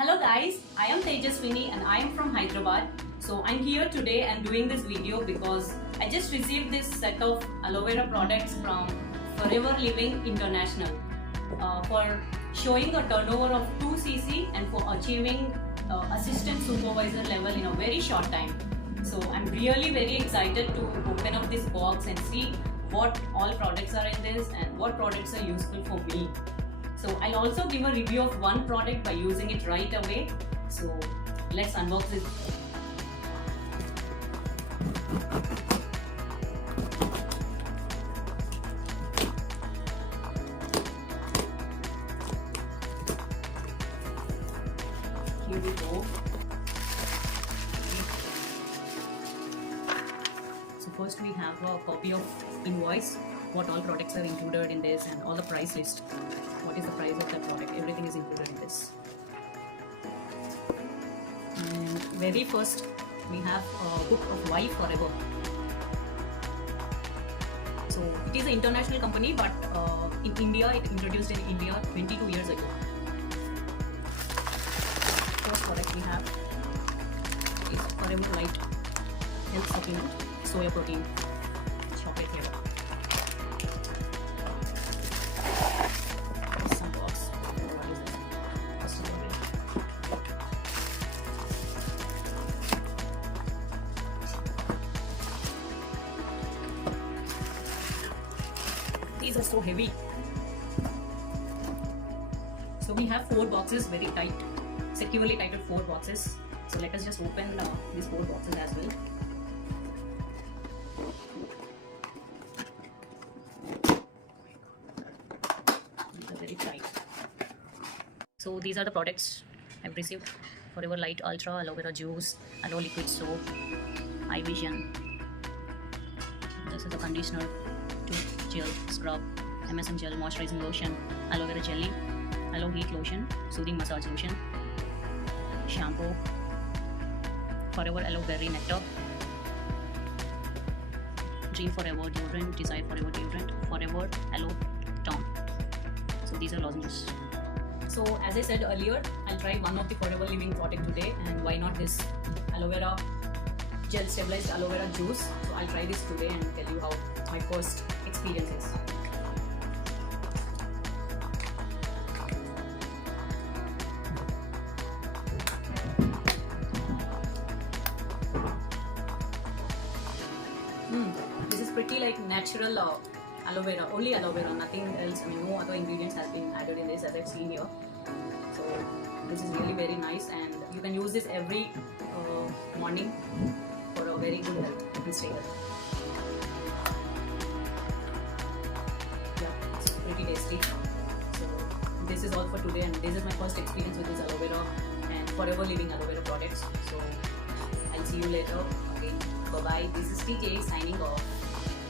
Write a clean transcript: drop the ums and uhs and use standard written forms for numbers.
Hello guys, I am Tejaswini and I am from Hyderabad. So I'm here today and doing this video because I just received this set of aloe vera products from Forever Living International for showing a turnover of 2cc and for achieving assistant supervisor level in a very short time. So I'm really very excited to open up this box and see what all products are in this and what products are useful for me. So I'll also give a review of one product by using it right away. So let's unbox this. Here we go. So first we have a copy of invoice, what all products are included in this and all the price list. What is the price of that product? Everything is included in this. And very first we have a book of Why Forever. So it is an international company, but in India it introduced in India 22 years ago. First product we have is Forever Light Health Supplement, soya protein, chocolate flavor. These are so heavy. So we have 4 boxes, very tight, securely tighted 4 boxes. So let us just open these 4 boxes as well. These are very tight. So these are the products I've received: Forever Light Ultra, Aloe Vera Juice, Aloe Liquid Soap, Eye Vision. This is the conditioner, tooth gel, scrub, MSM gel, moisturizing lotion, aloe vera jelly, aloe heat lotion, soothing massage lotion, shampoo, Forever Aloe Berry Nectar, Dream Forever deodorant, Desire Forever deodorant, Forever Aloe Tom. So these are lozenges. So as I said earlier, I'll try one of the Forever Living product today, and why not this aloe vera gel stabilized aloe vera juice. So I'll try this today and tell you how my first experience is. This is pretty like natural aloe vera, only aloe vera, nothing else. I mean, no other ingredients has been added in this as I've seen here. So this is really very nice, and you can use this every morning for a very good health and stay healthy. Yeah, it's pretty tasty. So this is all for today, and this is my first experience with this aloe vera and Forever Living aloe vera products. So I'll see you later. Okay, bye bye. This is TJ signing off.